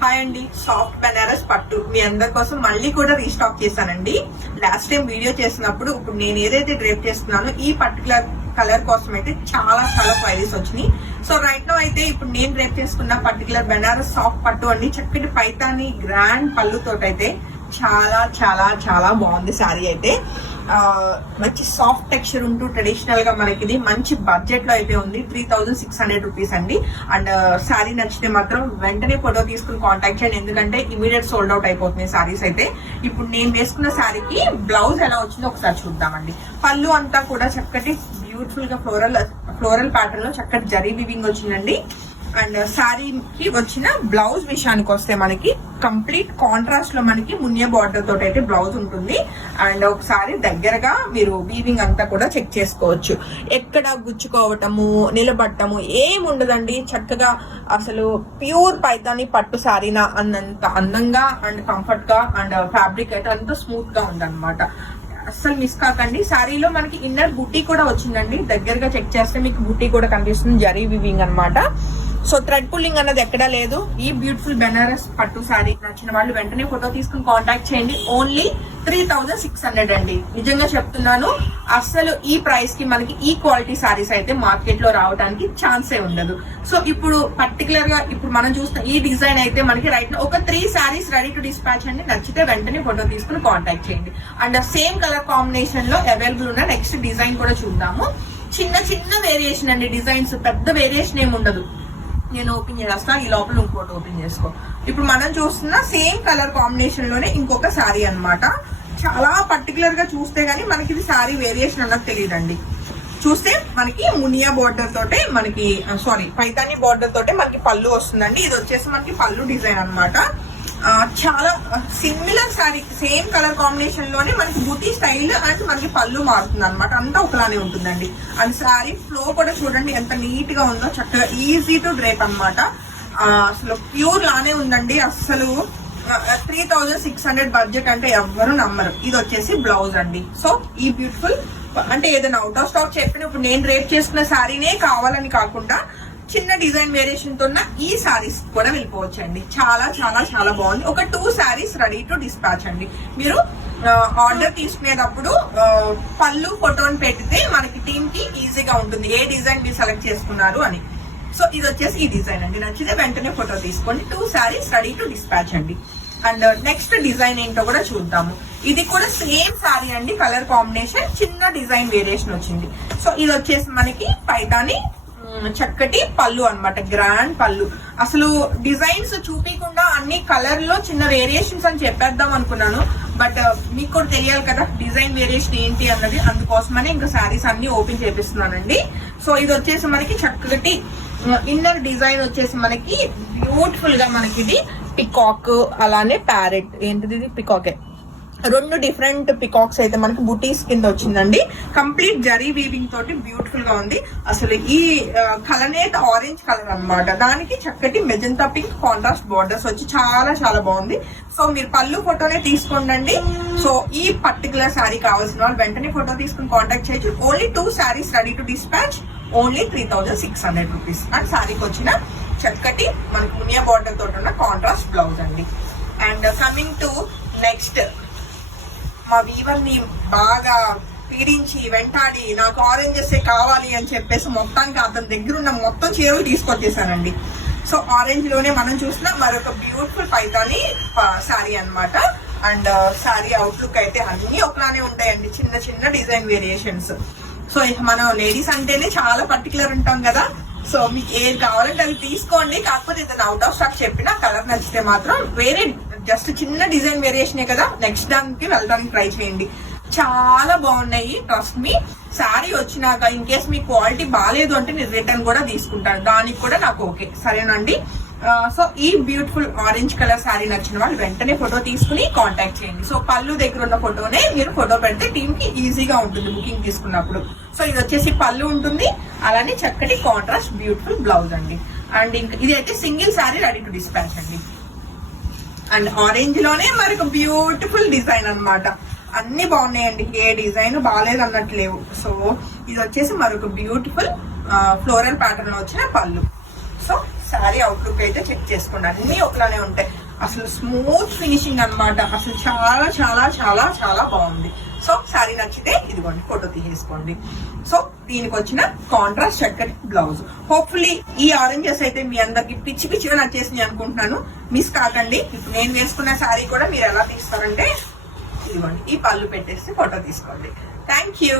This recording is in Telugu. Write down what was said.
హాయ్ అండి, సాఫ్ట్ బెనారస్ పట్టు మీ అందరి కోసం మళ్ళీ కూడా రీస్టాక్ చేశానండి. లాస్ట్ టైం వీడియో చేసినప్పుడు ఇప్పుడు నేను ఏదైతే డ్రేప్ చేస్తున్నానో ఈ పర్టికులర్ కలర్ కోసం అయితే చాలా క్వైరీస్ వచ్చినాయి. సో రైట్ నో అయితే ఇప్పుడు నేను డ్రేప్ చేసుకున్న పర్టికులర్ బెనారస్ సాఫ్ట్ పట్టు అండి. చక్కటి పైతాని గ్రాండ్ పళ్ళుతోటైతే చాలా బాగుంది శారీ అయితే. మంచి సాఫ్ట్ టెక్స్చర్ ఉంటూ ట్రెడిషనల్ గా మనకి ఇది మంచి బడ్జెట్ లో అయితే ఉంది. 3600 రూపీస్ అండి. అండ్ శారీ నచ్చితే మాత్రం వెంటనే ఫోటో తీసుకుని కాంటాక్ట్ చేయండి, ఎందుకంటే ఇమీడియట్ సోల్డ్ అవుట్ అయిపోతున్నాయి శారీస్ అయితే. ఇప్పుడు నేను వేసుకున్న శారీకి బ్లౌజ్ ఎలా వచ్చిందో ఒకసారి చూద్దామండి. పళ్ళు అంతా కూడా చక్కటి బ్యూటిఫుల్ గా ఫ్లోరల్ ప్యాటర్న్ లో చక్కటి జరీ వివింగ్ వచ్చిందండి. అండ్ శారీకి వచ్చిన బ్లౌజ్ విషయానికి వస్తే మనకి కంప్లీట్ కాంట్రాస్ట్ లో మనకి మునియా బార్డర్ తోటి అయితే బ్లౌజ్ ఉంటుంది. అండ్ ఒకసారి దగ్గరగా మీరు వీవింగ్ అంతా కూడా చెక్ చేసుకోవచ్చు. ఎక్కడ గుచ్చుకోవటము నిలబట్టము ఏం ఉండదండి. చక్కగా అసలు ప్యూర్ పైతాని పట్టు శారీనా అన్నంత అందంగా అండ్ కంఫర్ట్ గా అండ్ ఫ్యాబ్రిక్ అయితే అంత స్మూత్ గా ఉందన్నమాట. అస్సలు మిస్ కాకండి. శారీలో మనకి ఇన్నర్ బుట్టి కూడా వచ్చిందండి. దగ్గరగా చెక్ చేస్తే మీకు బుట్టి కూడా కనిపిస్తుంది, జరీ వివింగ్ అన్నమాట. సో థ్రెడ్ పుల్లింగ్ అన్నది ఎక్కడా లేదు. ఈ బ్యూటిఫుల్ బెనారస్ పట్టు శారీ నచ్చిన వాళ్ళు వెంటనే ఫోటో తీసుకుని కాంటాక్ట్ చేయండి. ఓన్లీ 3600 అండి. నిజంగా చెప్తున్నాను, అస్సలు ఈ ప్రైస్ కి మనకి ఈ క్వాలిటీ శారీస్ అయితే మార్కెట్ లో రావడానికి ఛాన్సే ఉండదు. సో ఇప్పుడు పర్టికులర్ గా ఇప్పుడు మనం చూస్తున్న ఈ డిజైన్ అయితే మనకి రైట్ ఒక 3 శారీస్ రెడీ టు డిస్పాచ్ అండి. నచ్చితే వెంటనే ఫోటో తీసుకుని కాంటాక్ట్ చేయండి. అండ్ సేమ్ కలర్ కాంబినేషన్ లో అవైలబుల్ ఉన్న నెక్స్ట్ డిజైన్ కూడా చూద్దాము. చిన్న వేరియేషన్ అండి. డిజైన్స్ పెద్ద వేరియేషన్ ఏమి ఉండదు. నేను ఓపెన్ చేస్తా, ఈ లోపల ఇంకోటి ఓపెన్ చేసుకో. ఇప్పుడు మనం చూస్తున్న సేమ్ కలర్ కాంబినేషన్ లోనే ఇంకొక శారీ అన్నమాట. చాలా పర్టికులర్ గా చూస్తే గానీ మనకి ఇది శారీ వేరియేషన్ అన్నది తెలియదండి. చూస్తే మనకి మునియా బోర్డర్ తోటే మనకి పైతాని బోర్డర్ తోటే మనకి పళ్ళు వస్తుందండి. ఇది వచ్చేసి మనకి పళ్ళు డిజైన్ అన్నమాట. చాలా similar sari, same colour combination లోనే మనకి బూటీ స్టైల్ అండ్ మనకి పళ్ళు మారుతుంది అనమాట. అంతా ఒకలానే ఉంటుందండి. అండ్ శారీ ఫ్లో కూడా చూడండి ఎంత నీట్ గా ఉందో, చక్కగా ఈజీ టు డ్రేప్ అనమాట. అసలు ప్యూర్ లానే ఉందండి. అసలు 3600 బడ్జెట్ అంటే ఎవ్వరు నమ్మరు. ఇది వచ్చేసి బ్లౌజ్ అండి. సో ఈ బ్యూటిఫుల్ అంటే ఏదైనా అవుట్ ఆఫ్ స్టాక్ చెప్పిన ఇప్పుడు నేను డ్రేప్ చేసుకున్న శారీనే కావాలని కాకుండా చిన్న డిజైన్ వేరియేషన్ తో ఉన్న ఈ శారీస్ కూడా వెళ్ళిపోవచ్చు అండి. చాలా బాగుంది. ఒక 2 శారీస్ రెడీ టు డిస్పాచ్ అండి. మీరు ఆర్డర్ తీసుకునేటప్పుడు పళ్ళు ఫోటోని పెడితే మనకి టీమ్ కి ఈజీగా ఉంటుంది ఏ డిజైన్ మీరు సెలెక్ట్ చేసుకున్నారు అని. సో ఇది వచ్చేసి ఈ డిజైన్ అండి. నచ్చితే వెంటనే ఫోటో తీసుకోండి. 2 శారీస్ రెడీ టు డిస్పాచ్ అండి. అండ్ నెక్స్ట్ డిజైన్ ఏంటో కూడా చూద్దాము. ఇది కూడా సేమ్ శారీ అండి. కలర్ కాంబినేషన్ చిన్న డిజైన్ వేరియేషన్ వచ్చింది. సో ఇది వచ్చేసి మనకి పైతాని చక్కటి పళ్ళు అన్నమాట. గ్రాండ్ పళ్ళు. అసలు డిజైన్స్ చూపించకుండా అన్ని కలర్ లో చిన్న వేరియేషన్స్ అని చెప్పేద్దాం అనుకున్నాను, బట్ మీకు కూడా తెలియాలి కదా డిజైన్ వేరియేషన్ ఏంటి అన్నది. అందుకోసమనే ఇంకా శారీస్ అన్ని ఓపెన్ చేపిస్తున్నానండి. సో ఇది వచ్చేసి మనకి చక్కటి ఇన్నర్ డిజైన్ వచ్చేసి మనకి బ్యూటిఫుల్ గా మనకి ఇది పికాక్ అలానే ప్యారెట్ ఏంటిది, ఇది పికాకే. 2 డిఫరెంట్ పికాక్స్ అయితే మనకి బుటీస్ కింద వచ్చిందండి. కంప్లీట్ జరీ వీవింగ్ తోటి బ్యూటిఫుల్ గా ఉంది. అసలు ఈ కలర్ అయితే ఆరెంజ్ కలర్ అన్నమాట. దానికి చక్కటి మెజంతా పింక్ కాంట్రాస్ట్ బోర్డర్స్ వచ్చి చాలా బాగుంది. సో మీరు పళ్ళు ఫోటోనే తీసుకోండి. సో ఈ పర్టికులర్ శారీ కావాల్సిన వాళ్ళు వెంటనే ఫోటో తీసుకుని కాంటాక్ట్ చేయొచ్చు. Only 2 saris ready to dispatch. Only 3600 rupees. And శారీకి వచ్చిన చక్కటి మనకి మునియా బోర్డర్ తోటి ఉన్న కాంట్రాస్ట్ బ్లౌజ్ అండి. అండ్ కమింగ్ టు నెక్స్ట్, మా వీవర్ ని బాగా పీడించి వెంటాడి నాకు ఆరెంజెస్ కావాలి అని చెప్పేసి మొత్తానికి అతని దగ్గర ఉన్న మొత్తం చీరలు తీసుకొచ్చేసానండి. సో ఆరెంజ్ లోనే మనం చూసిన మరొక బ్యూటిఫుల్ పైతాని శారీ అన్నమాట. అండ్ శారీ అవుట్లుక్ అయితే అన్ని ఒకలానే ఉంటాయండి. చిన్న డిజైన్ వేరియేషన్స్. సో మనం లేడీస్ అంటేనే చాలా పర్టికులర్ ఉంటాం కదా. సో మీకు ఏది కావాలంటే అది తీసుకోండి. కాకపోతే ఏదైనా అవుట్ ఆఫ్ స్టాక్ చెప్పినా కలర్ నచ్చితే మాత్రం వేరే జస్ట్ చిన్న డిజైన్ వేరియేషనే కదా, నెక్స్ట్ దానికి వెళ్ళడానికి ట్రై చేయండి. చాలా బాగున్నాయి. Trust me. శారీ వచ్చినాక ఇన్ కేస్ మీ క్వాలిటీ బాగాలేదు అంటే నేను రిటర్న్ కూడా తీసుకుంటాను. దానికి కూడా నాకు ఓకే. సరేనండి. సో ఈ బ్యూటిఫుల్ ఆరెంజ్ కలర్ శారీ నచ్చిన వాళ్ళు వెంటనే ఫోటో తీసుకుని కాంటాక్ట్ చేయండి. సో పళ్ళు దగ్గర ఉన్న ఫోటోనే మీరు ఫోటో పెడితే టీమ్ కి ఈజీగా ఉంటుంది బుకింగ్ తీసుకున్నప్పుడు. సో ఇది వచ్చేసి పళ్ళు ఉంటుంది. అలానే చక్కటి కాంట్రాస్ట్ బ్యూటిఫుల్ బ్లౌజ్ అండి. అండ్ ఇంకా ఇది అయితే single sari ready to dispatch అండి. అండ్ ఆరెంజ్ లోనే మరొక బ్యూటిఫుల్ డిజైన్ అన్నమాట. అన్ని బాగున్నాయండి. ఏ డిజైన్ బాగాలేదు అన్నట్టు లేవు. సో ఇది వచ్చేసి మరొక బ్యూటిఫుల్ ఫ్లోరల్ ప్యాటర్న్ వచ్చిన పళ్ళు. సో శారీ అవుట్లుక్ అయితే చెక్ చేసుకోండి, అన్ని ఒకలానే ఉంటాయి. అసలు స్మూత్ ఫినిషింగ్ అన్నమాట. అసలు చాలా చాలా చాలా చాలా బాగుంది. సో శారీ నచ్చితే ఇదిగోండి ఫోటో తీసేసుకోండి. సో దీనికి వచ్చిన కాంట్రాస్ట్ చక్కటి బ్లౌజ్. హోప్ఫుల్లీ ఈ ఆరెంజెస్ అయితే మీ అందరికి పిచ్చి పిచ్చిగా నచ్చేసింది అనుకుంటున్నాను. మిస్ కాకండి. ఇప్పుడు నేను వేసుకున్న శారీ కూడా మీరు ఎలా తీస్తారంటే ఇదిగోండి ఈ పళ్ళు పెట్టేసి ఫోటో తీసుకోండి. Thank you.